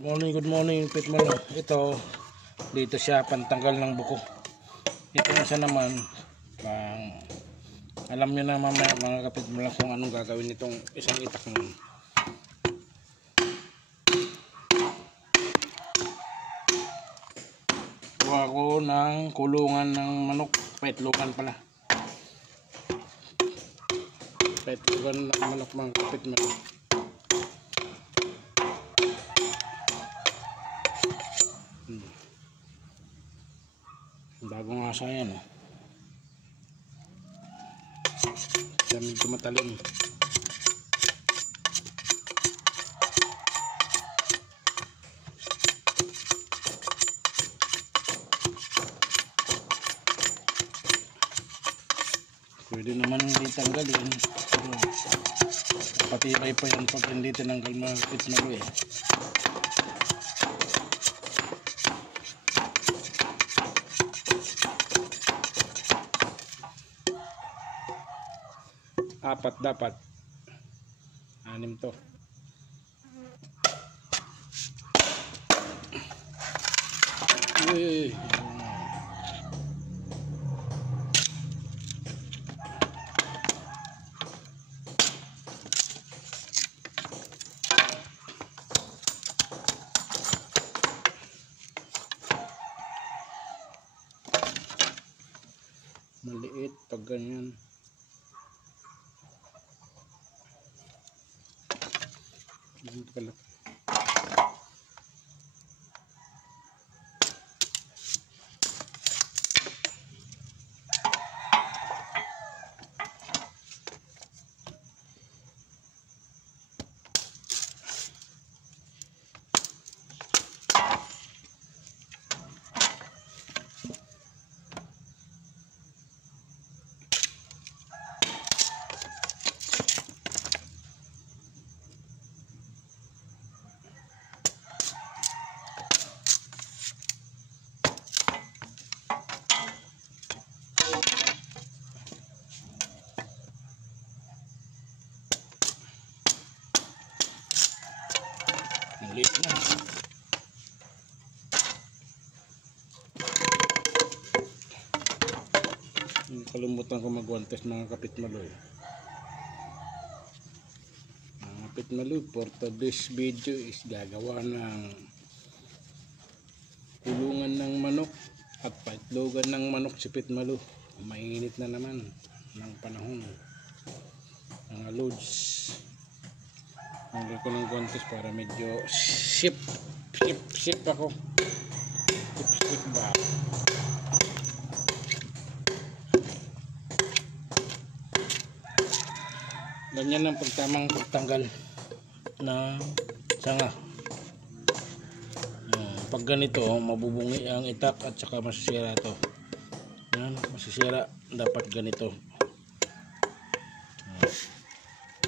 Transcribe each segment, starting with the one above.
Good morning, Pitmalo. Ito, dito siya pantanggal ng buko. Ito na siya naman, alam nyo na mamaya mga kapitmalo kung anong gagawin nitong isang itak naman. Kuha ko ng kulungan ng manok, paitlogan pala. Paitlogan ng manok mga kapitmalo. Bagong asa yan oh. Medyo matalim. Pwede naman hindi tanggalin. Patibay pa yan pag hindi tinanggal mga kapitmalo eh. Apat dapat. 6 to. Uy. Maliit pag ganyan. Dito pala. Maliit na. Kalimutan ko mag-guantes mga kapitmalo eh. Mga kapitmalo, for today's video is gagawa ng kulungan ng manok at paitlogan ng manok si Pitmalo. Mainit na naman ng panahon. Mga loads. Nagay ko ng guantes para medyo sip ako. Sip ba? Ganyan ang pagtamang pagtanggal ng sanga. Pag ganito, mabubungi ang itak at saka masisira ito. Yan, masisira. Dapat ganito.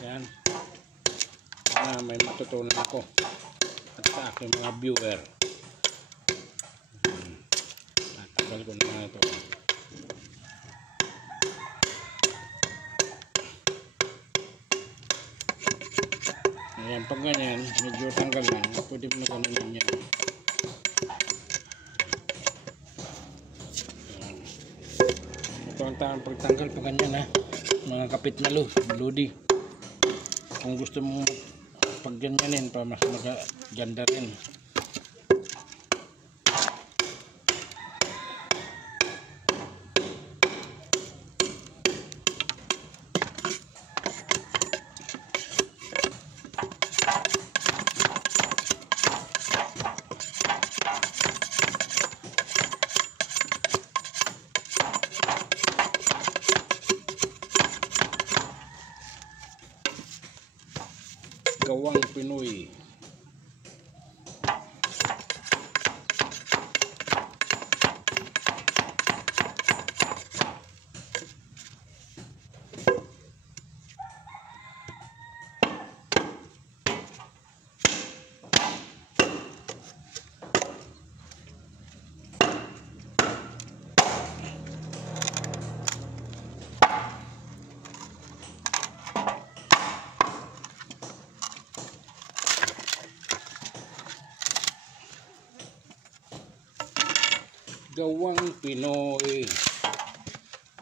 Yan. May matutunan ako at sa aking mga viewer. Natagal ko na ito. Ayan, pag ganyan medyo tanggal na, pwede mo na ganun yan. Ito ang tamang pagtanggal pag ganyan ha, mga kapitmalo, lodi. Kung gusto mo pag ganyanin pa mas maganda rin. Gawang Pinoy. Gawang Pinoy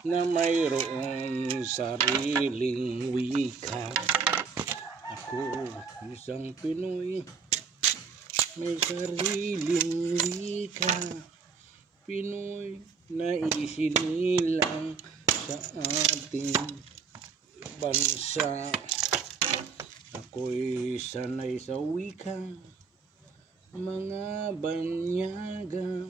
na mayroong sariling wika. Ako isang Pinoy may sariling wika. Pinoy na isinilang sa ating bansa. Ako'y sanay sa wikang mga banyaga.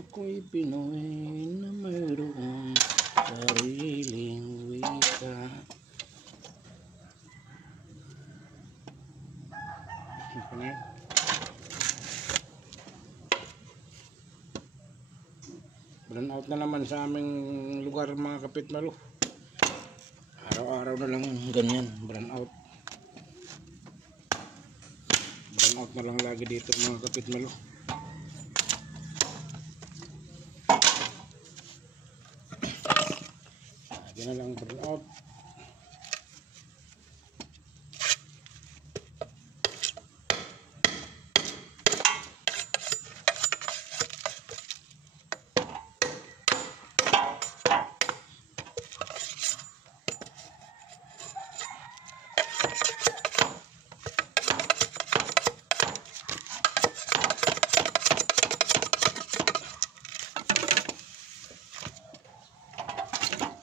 Ako'y Pinoy na mayroong sariling wika. Burn out na naman sa aming lugar mga kapitmalo. Araw-araw na lang ganyan, burn out. Burn out na lang lagi dito mga kapitmalo. Lagi na lang burn out.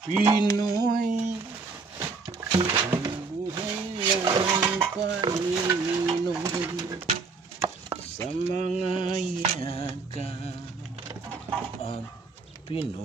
Pinoy, ang buhay ng Panginoon sa mga yaga at Pinoy.